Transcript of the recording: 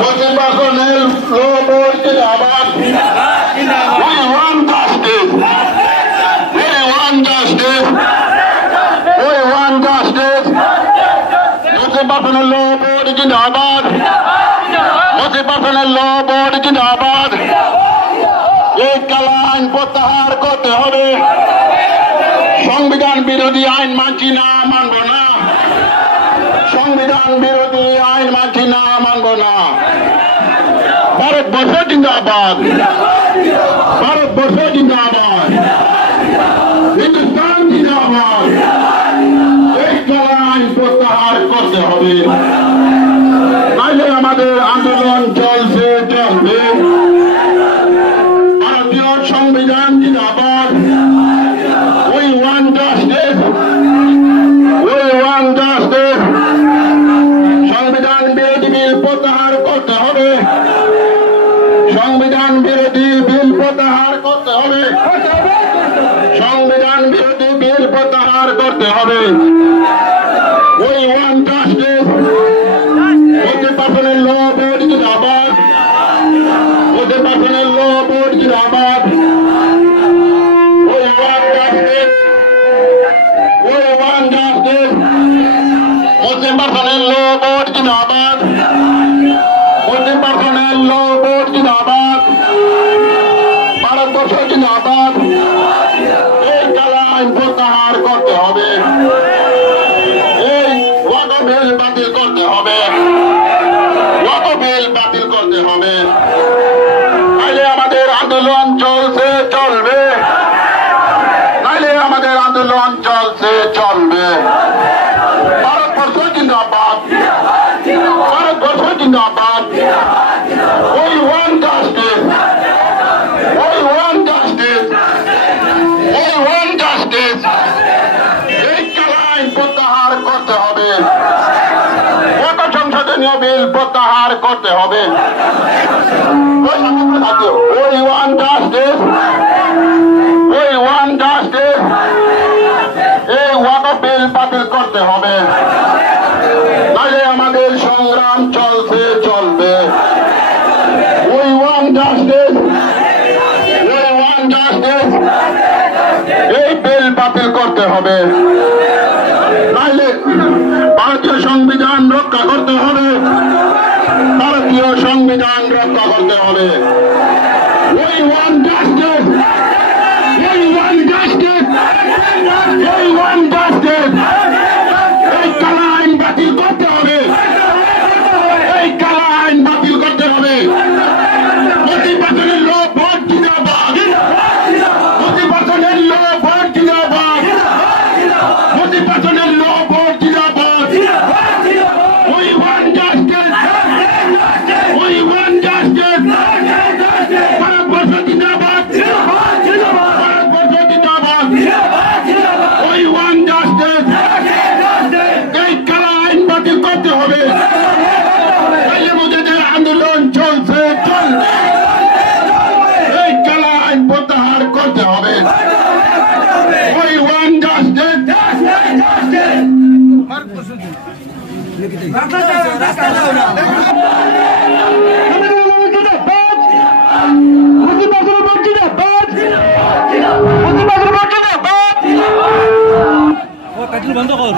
Multi-personnel law board Jindabad. We want justice. We want justice. We want justice. Multi-personnel law board Jindabad. Multi-personnel law board Jindabad. এই কালা আইন প্রত্যাহার করতে হবে। সংবিধান বিরোধী আইন মানছি না, মানব না। সংবিধান বিরোধী আইন মানছি না, মানব না। ভারতবর্ষ জিন্দাবাদ, ভারতবর্ষ জিন্দাবাদ, হিন্দুস্তান জিন্দাবাদ। এই কালা আইন প্রত্যাহার করতে হবে, নাইলে আমাদের আন্দোলন চলছে চলবে। ভারতীয় সংবিধান জিন্দাবাদ। We want justice. We want justice. সংবিধান বিরোধী বিল প্রত্যাহার করতে হবে। সংবিধান বিরোধী বিল প্রত্যাহার করতে হবে। সংবিধান বিরোধী বিল প্রত্যাহার করতে হবে। We want justice. Multi-personnel law board Jindabad. Multi-personnel law board Jindabad. We want justice. We want justice. Multi-personnel law board Jindabad. Multi-personnel law board Jindabad. Bharatvarsha জিন্দাবাদ। এই কালা আইন প্রত্যাহার করতে হবে। এই ওয়াকফ বিল বাতিল করতে হবে। ওয়াকফ বিল বাতিল করতে হবে। নাইলে আমাদের আন্দোলন চলছে চলবে, নাইলে আমাদের আন্দোলন চলছে চলবে। ভারতবর্ষ জিন্দাবাদ, ভারতবর্ষ জিন্দাবাদ। We want justice. We want justice. We want justice. এই কালা আইন প্রত্যাহার করতে হবে। ওয়াকফ সংশোধনীয় বিল প্রত্যাহার করতে হবে। We want justice. We want justice. এই ওয়াকফ বিল বাতিল করতে হবে, নাইলে আমাদের সংগ্রাম চলছে চলবে। We want justice. We want justice. এই বিল বাতিল করতে হবে, নাইলে ভারতীয় সংবিধান রক্ষা করতে হবে। ভারতীয় সংবিধান রক্ষা করতে হবে। We want justice. We want justice. We want justice. এই কালা আইন বাতিল করতে হবে। এই কালা আইন বাতিল করতে হবে। Multi-personnel law board জিন্দাবাদ। Multi-personnel law board জিন্দাবাদ। Multi-personnel law board জিন্দাবাদ। We want justice. We want justice. Bharatvarsha জিন্দাবাদ। ভারতবর্ষ জিন্দাবাদ। We want justice. এই কালা আইন বাতিল করতে হবে, নাইলে মুজাহিদের আন্দোলন চলছে চলবে। এই কালা আইন প্রত্যাহার করতে হবে। We want justice. বন্ধ কর।